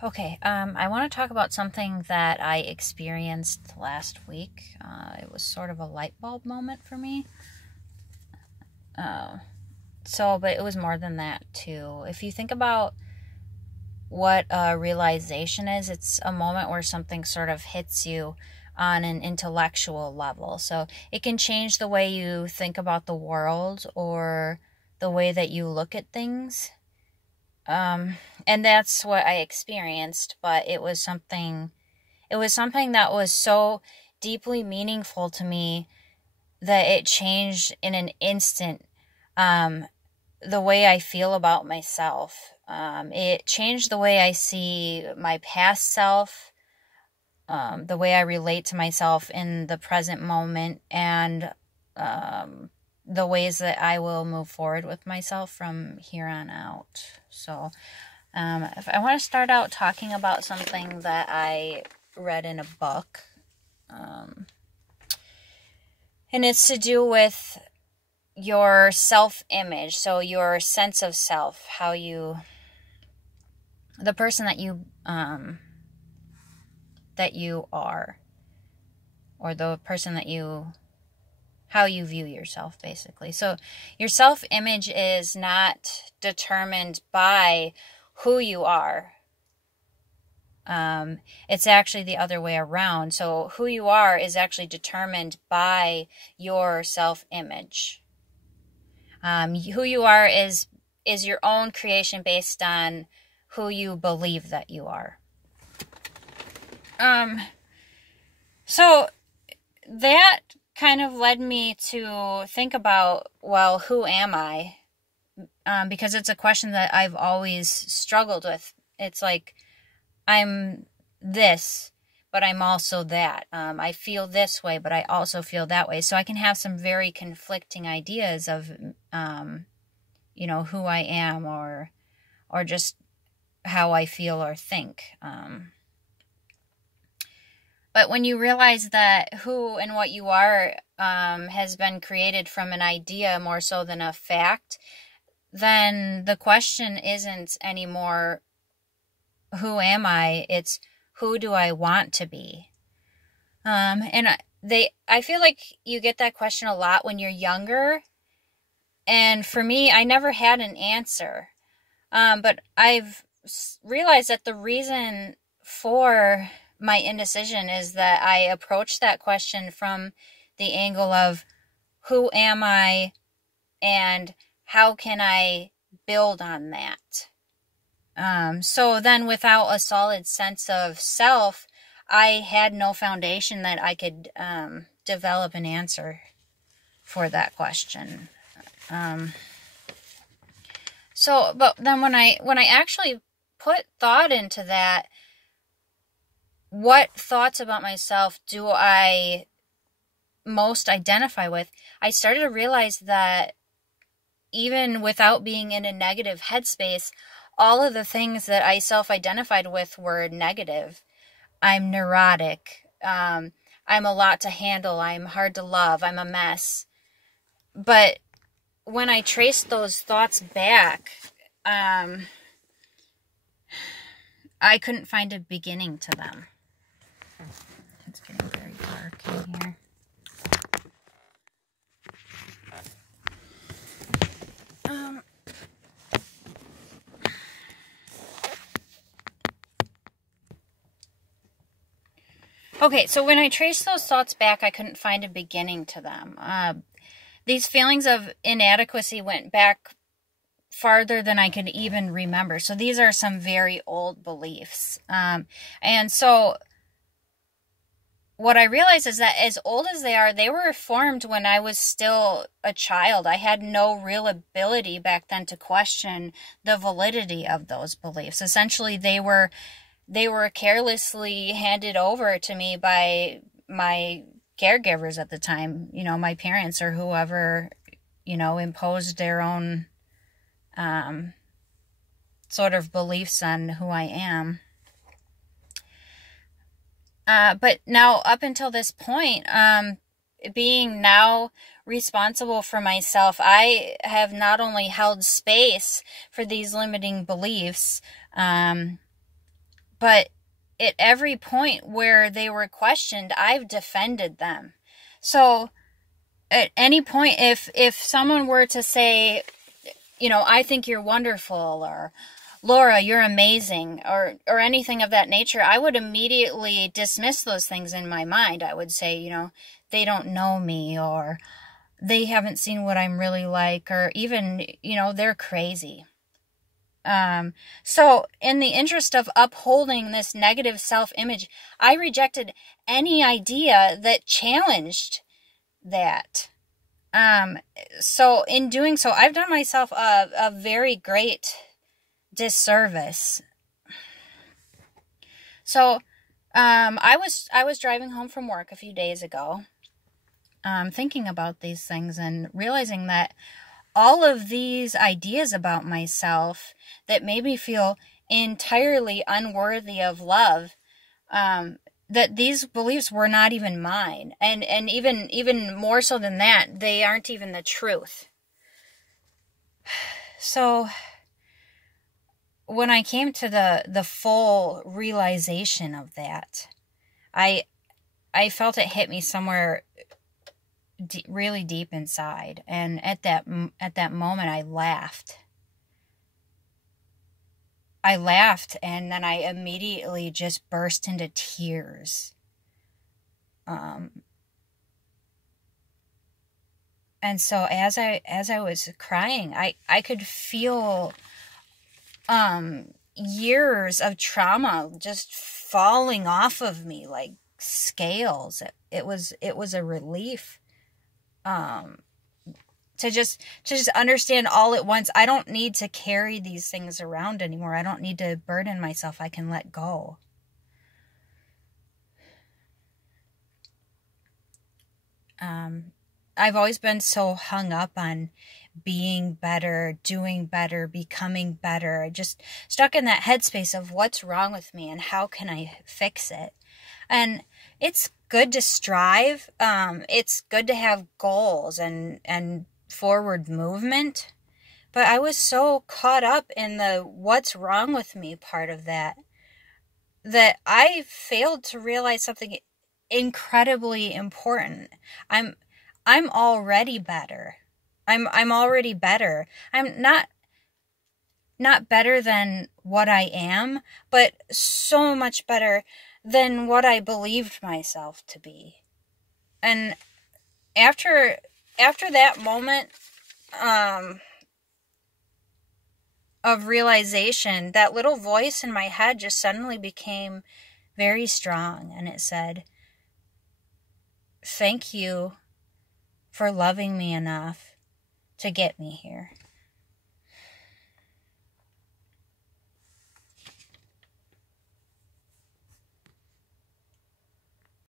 Okay, I want to talk about something that I experienced last week. It was sort of a light bulb moment for me. Uh, but it was more than that, too. If you think about what a realization is, it's a moment where something sort of hits you on an intellectual level. So it can change the way you think about the world or the way that you look at things. And that's what I experienced, but it was something that was so deeply meaningful to me that it changed in an instant, the way I feel about myself. It changed the way I see my past self, the way I relate to myself in the present moment, and, the ways that I will move forward with myself from here on out. So, if I want to start out talking about something that I read in a book, and it's to do with your self-image, so your sense of self, the person that you are, or the person how you view yourself, basically. So your self-image is not determined by who you are. It's actually the other way around. So who you are is actually determined by your self-image. Who you are is your own creation based on who you believe that you are. So that kind of led me to think about, well, who am I? Because it's a question that I've always struggled with. It's like, I'm this, but I'm also that. I feel this way, but I also feel that way. So I can have some very conflicting ideas of, who I am or just how I feel or think. But when you realize that who and what you are has been created from an idea more so than a fact, then the question isn't anymore, who am I? It's, who do I want to be? I feel like you get that question a lot when you're younger. And for me, I never had an answer. But I've realized that the reason for my indecision is that I approach that question from the angle of, who am I and how can I build on that? So then without a solid sense of self, I had no foundation that I could develop an answer for that question. But then when I actually put thought into that, what thoughts about myself do I most identify with? I started to realize that even without being in a negative headspace, all of the things that I self-identified with were negative. I'm neurotic. I'm a lot to handle. I'm hard to love. I'm a mess. But when I traced those thoughts back, I couldn't find a beginning to them. It's getting very dark in here. Okay, so when I traced those thoughts back, I couldn't find a beginning to them. These feelings of inadequacy went back farther than I could even remember. So these are some very old beliefs. And so what I realized is that as old as they are, they were formed when I was still a child. I had no real ability back then to question the validity of those beliefs. Essentially, they were carelessly handed over to me by my caregivers at the time, my parents or whoever, imposed their own sort of beliefs on who I am. But now, up until this point, being now responsible for myself, I have not only held space for these limiting beliefs, But at every point where they were questioned, I've defended them. So at any point, if someone were to say, I think you're wonderful, or Laura, you're amazing, or anything of that nature, I would immediately dismiss those things in my mind. I would say, they don't know me, or they haven't seen what I'm really like, or even, they're crazy. So in the interest of upholding this negative self-image, I rejected any idea that challenged that. So in doing so, I've done myself a very great disservice. So, I was driving home from work a few days ago, thinking about these things and realizing that all of these ideas about myself that made me feel entirely unworthy of love, that these beliefs were not even mine. And even more so than that, they aren't even the truth. So when I came to the full realization of that, I felt it hit me somewhere really deep inside, and at that moment I laughed, and then I immediately just burst into tears. And so as I was crying, I could feel years of trauma just falling off of me like scales. It was a relief to just understand all at once. I don't need to carry these things around anymore. I don't need to burden myself. I can let go. I've always been so hung up on being better, doing better, becoming better. I just stuck in that headspace of what's wrong with me and how can I fix it. And it's good to strive. It's good to have goals and forward movement. But I was so caught up in the what's wrong with me part of that I failed to realize something incredibly important. I'm already better. I'm already better. I'm not better than what I am, but so much better than what I believed myself to be. And after that moment of realization, that little voice in my head just suddenly became very strong, and it said, "Thank you for loving me enough to get me here."